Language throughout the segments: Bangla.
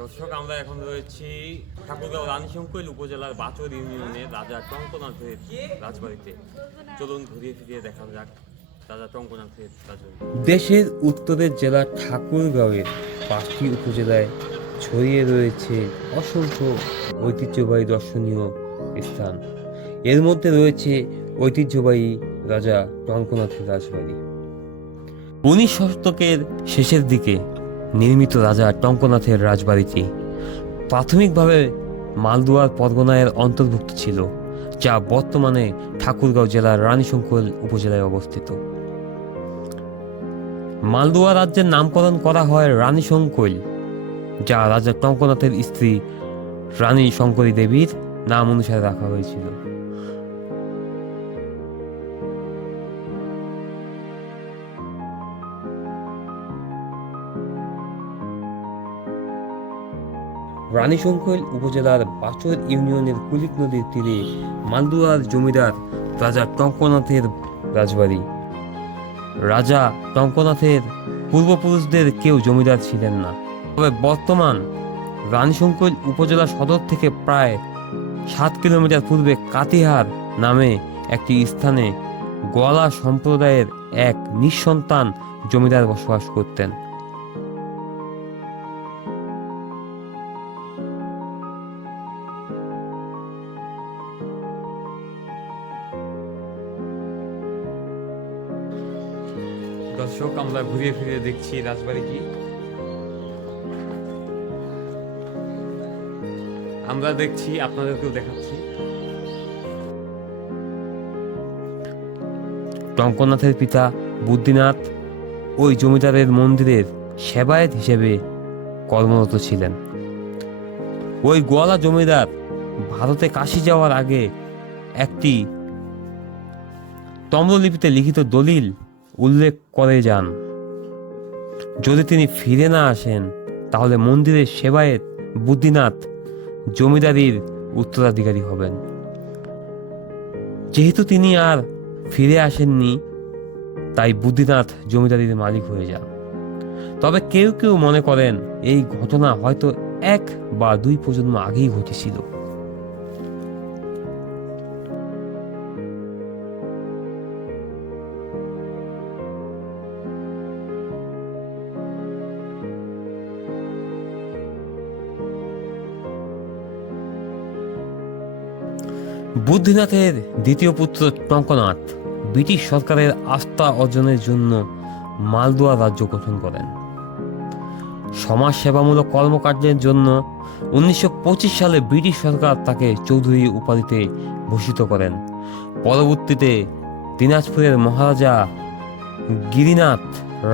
দর্শক, আমরা এখন রয়েছি ঠাকুরগাঁও রানীশঙ্কৈল উপজেলার বাচর ইউনিয়নের রাজা টঙ্কনাথের রাজবাড়িতে। চলুন ঘুরিয়ে ফিরিয়ে দেখা যাক রাজা টঙ্কনাথের রাজবাড়ি। দেশের উত্তরের জেলা ঠাকুরগাঁওয়ের পাঁচটি উপজেলায় ছড়িয়ে রয়েছে অসংখ্য ঐতিহ্যবাহী দর্শনীয় স্থান। এর মধ্যে রয়েছে ঐতিহ্যবাহী রাজা টঙ্কনাথের রাজবাড়ি। উনিশ শতকের শেষের দিকে নির্মিত রাজা টঙ্কনাথের রাজবাড়িটি প্রাথমিকভাবে মালদুয়ার পরগনায়ের অন্তর্ভুক্ত ছিল, যা বর্তমানে ঠাকুরগাঁও জেলার রানীশঙ্কল উপজেলায় অবস্থিত। মালদুয়া রাজ্যের নামকরণ করা হয় রানী শঙ্কৈল যা রাজা টঙ্কনাথের স্ত্রী রানী শঙ্করী দেবীর নাম অনুসারে রাখা হয়েছিল। রানীশঙ্কৈল উপজেলার বাচর ইউনিয়নের কুলিক নদীর তীরে মালদুয়ার জমিদার রাজা টঙ্কনাথের রাজবাড়ি। রাজা টঙ্কনাথের পূর্বপুরুষদের কেউ জমিদার ছিলেন না। তবে বর্তমান রানীশঙ্কৈল উপজেলা সদর থেকে প্রায় সাত কিলোমিটার পূর্বে কাতিহার নামে একটি স্থানে গোয়ালা সম্প্রদায়ের এক নিঃসন্তান জমিদার বসবাস করতেন। দর্শক আমরা ঘুরিয়ে ফিরিয়ে দেখছি রাজবাড়িটি আমরা দেখছি, আপনাদেরকেও দেখাচ্ছি। টঙ্কনাথের পিতা বুদ্ধিনাথ ওই জমিদারের মন্দিরের সেবায়েত হিসেবে কর্মরত ছিলেন। ওই গোয়ালা জমিদার ভারতে কাশি যাওয়ার আগে একটি তম্রলিপিতে লিখিত দলিল উল্লেখ করে যান। যদি তিনি ফিরে না আসেন, তাহলে মন্দিরের সেবায়েত বুদ্ধিনাথ জমিদারির উত্তরাধিকারী হবেন। যেহেতু তিনি আর ফিরে আসেননি, তাই বুদ্ধিনাথ জমিদারির মালিক হয়ে যান। তবে কেউ কেউ মনে করেন, এই ঘটনা হয়তো এক বা দুই প্রজন্ম আগেই ঘটেছিল। বুদ্ধিনাথের দ্বিতীয় পুত্র টঙ্কনাথ ব্রিটিশ সরকারের আস্থা অর্জনের জন্য মালদুয়া রাজ্য গঠন করেন। সমাজ সেবামূলক কর্মকাণ্ডের জন্য উনিশশো পঁচিশ সালে ব্রিটিশ সরকার তাকে চৌধুরী উপাধিতে ভূষিত করেন। পরবর্তীতে দিনাজপুরের মহারাজা গিরিনাথ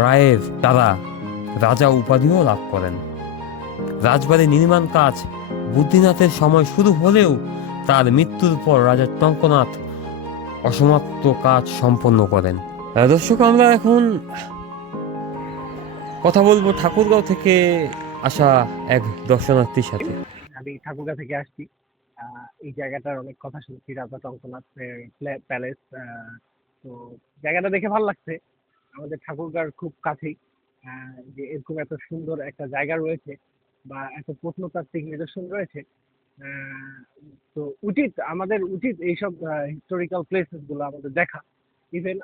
রায়ের তারা রাজা উপাধিও লাভ করেন। রাজবাড়ি নির্মাণ কাজ বুদ্ধিনাথের সময় শুরু হলেও তার মৃত্যুর পর রাজা টঙ্কনাথ অসমাপ্ত কাজ সম্পন্ন করেন। দর্শক, আমরা এখন কথা বলব ঠাকুরগাঁও থেকে আসা এক দর্শনার্থীর সাথে। আমি ঠাকুরগাঁও থেকে আসছি। এই জায়গাটার অনেক কথা শুনছি, রাজা টঙ্কনাথ প্যালেস। তো জায়গাটা দেখে ভালো লাগছে। আমাদের ঠাকুরগার খুব কাছেই। যে এরকম এত সুন্দর একটা জায়গা রয়েছে বা এত প্রত্নতাত্ত্বিক নিদর্শন রয়েছে তো উচিত আমাদের উচিত এইসব হিস্টোরিক্যাল প্লেসেসগুলো আমাদের দেখা। ইভেন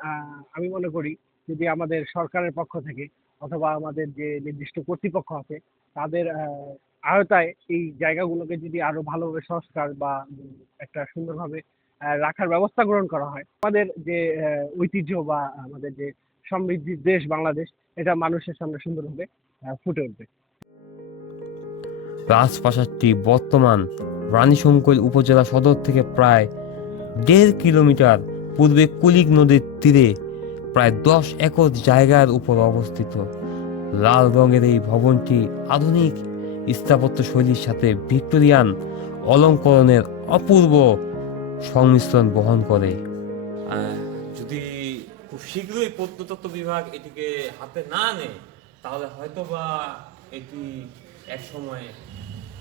আমি মনে করি যদি আমাদের সরকারের পক্ষ থেকে অথবা আমাদের যে নির্দিষ্ট কর্তৃপক্ষ আছে তাদের আহ, আওতায় এই জায়গাগুলোকে যদি আরও ভালোভাবে সংস্কার বা একটা সুন্দরভাবে রাখার ব্যবস্থা গ্রহণ করা হয় আমাদের যে ঐতিহ্য বা আমাদের যে সমৃদ্ধির দেশ বাংলাদেশ এটা মানুষের সামনে সুন্দরভাবে ফুটে উঠবে। রাজপ্রাসাদটি বর্তমান রানীশঙ্কৈল উপজেলা সদর থেকে প্রায় দেড় কিলোমিটার পূর্বে কুলিক নদীর তীরে প্রায় দশ একর জায়গার উপর অবস্থিত। লাল রঙের এই ভবনটি আধুনিক স্থাপত্য শৈলীর সাথে ভিক্টোরিয়ান অলঙ্করণের অপূর্ব সংমিশ্রণ বহন করে। যদি খুব শীঘ্রই প্রত্নতত্ত্ব বিভাগ এটিকে হাতে না নেয়, তাহলে হয়তো বা এটি এক সময়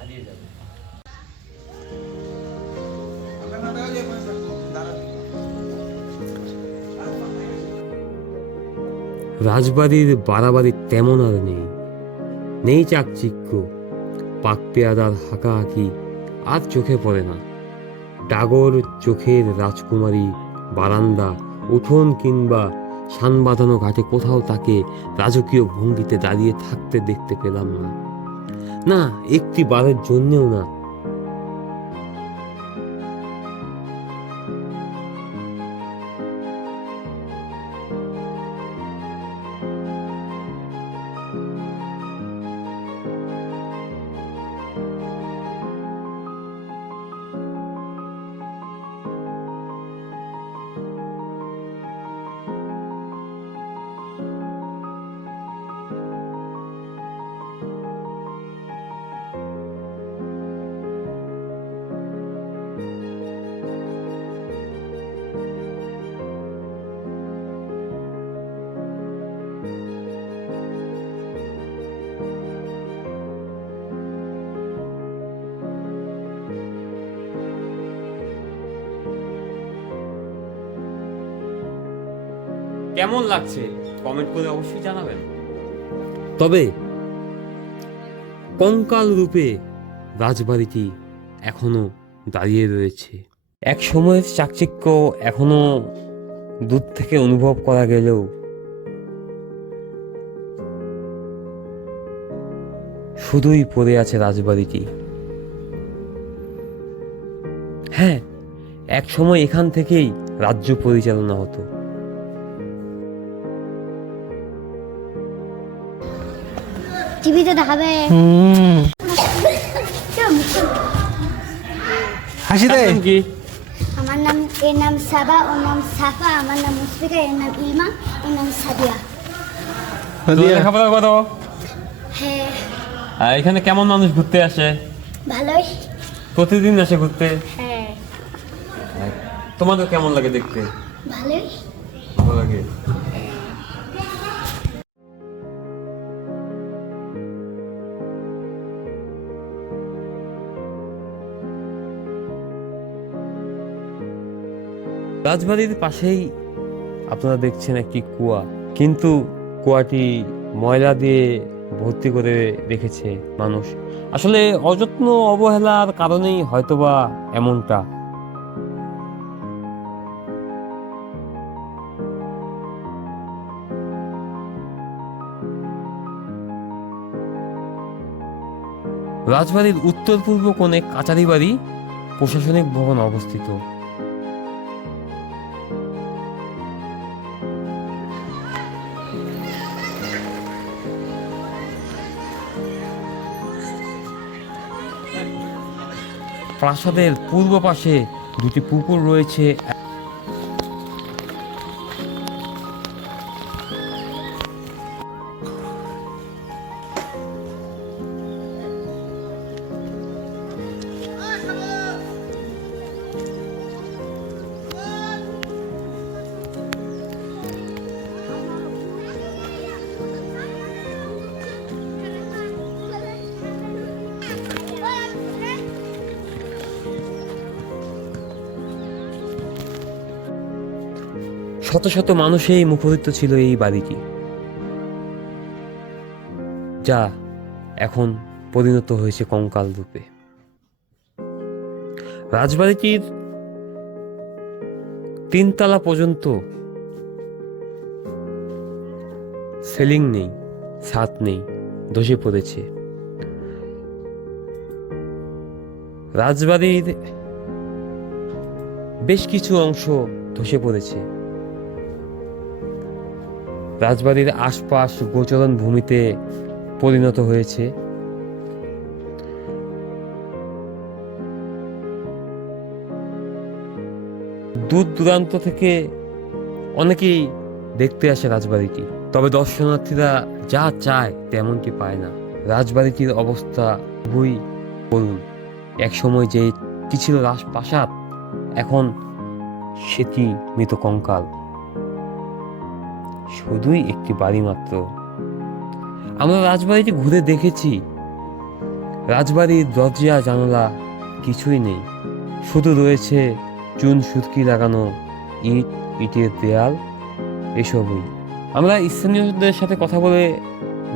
হারিয়ে যাবে। রাজবাড়ির বাড়াবাড়ি তেমন আর নেই। নেই চাকচিক্য পাক পেয়াদার হাঁকাহাঁকি আর চোখে পড়ে না। ডাগর চোখের রাজকুমারী বারান্দা, উঠোন কিংবা সান বাঁধানো ঘাটে কোথাও তাকে রাজকীয় ভঙ্গিতে দাঁড়িয়ে থাকতে দেখতে পেলাম না। না একটি বারের জন্যেও না। কেমন লাগছে? কমেন্ট করে অবশ্যই জানাবেন। তবে কঙ্কাল রূপে রাজবাড়িটি এখনও দাঁড়িয়ে রয়েছে। এক সময়ের চাকচিক্য এখনও দূর থেকে অনুভব করা গেলেও শুধুই পড়ে আছে রাজবাড়িটি। হ্যাঁ এক সময় এখান থেকেই রাজ্য পরিচালনা হতো। টিভিতে দেখাবে। হাসি দে। কি? আমার নাম এর নাম সাবা ওর নাম সাফা আমার নাম মুসফিকা এর নাম ইলমা ওর নাম সাদিয়া। তোর লেখাপড়া করো হ্যাঁ। আর এখানে কেমন মানুষ ঘুরতে আসে? ভালোই। প্রতিদিন আসে ঘুরতে? হ্যাঁ। তোমাদের কেমন লাগে দেখতে? ভালোই। ভালো লাগে। রাজবাড়ির পাশেই আপনারা দেখছেন একটি কুয়া। কিন্তু কুয়াটি ময়লা দিয়ে ভর্তি করে রেখেছে মানুষ। আসলে অযত্ন অবহেলার কারণেই হয়তোবা এমনটা। রাজবাড়ির উত্তর পূর্ব কোণে কাচারি বাড়ি প্রশাসনিক ভবন অবস্থিত। প্রাসাদের পূর্ব পাশে দুটি পুকুর রয়েছে। শত শত মানুষেই মুখরিত ছিল এই বাড়িটি, যা এখন পরিণত হয়েছে কঙ্কাল রূপে। রাজবাড়িটির তিনতলা পর্যন্ত সেলিং নেই, ছাদ নেই, ধসে পড়েছে। রাজবাড়ির বেশ কিছু অংশ ধসে পড়েছে। রাজবাড়ির আশপাশ গোচরণ ভূমিতে পরিণত হয়েছে। দূর দূরান্ত থেকে অনেকেই দেখতে আসে রাজবাড়িটি, তবে দর্শনার্থীরা যা চায় তেমনটি পায় না। রাজবাড়িটির অবস্থা খুবই করুণ। একসময় যে ছিল রাজপ্রাসাদ, এখন সেটি মৃত কঙ্কাল। শুধুই একটি বাড়ি মাত্র। আমরা রাজবাড়িটি ঘুরে দেখেছি। রাজবাড়ির দরজা, জানলা কিছুই নেই। শুধু রয়েছে চুন, সুতকি লাগানো ইট, ইটের দেয়াল এসবই। আমরা স্থানীয়দের সাথে কথা বলে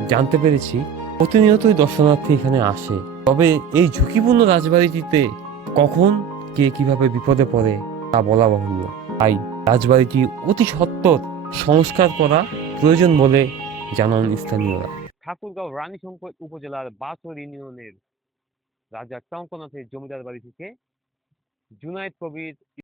জানতে পেরেছি, প্রতিনিয়তই দর্শনার্থী এখানে আসে। তবে এই ঝুঁকিপূর্ণ রাজবাড়িটিতে কখন, কে কীভাবে বিপদে পড়ে তা বলা বাহুল্য। তাই রাজবাড়িটি অতি সত্বর সংস্কার করা প্রয়োজন বলে জানান স্থানীয়রা। ঠাকুরগাঁও রানী রানীশঙ্কর উপজেলার বাসর ইউনিয়নের রাজা টঙ্কনাথের জমিদার বাড়ি থেকে জুনায়েদ কবির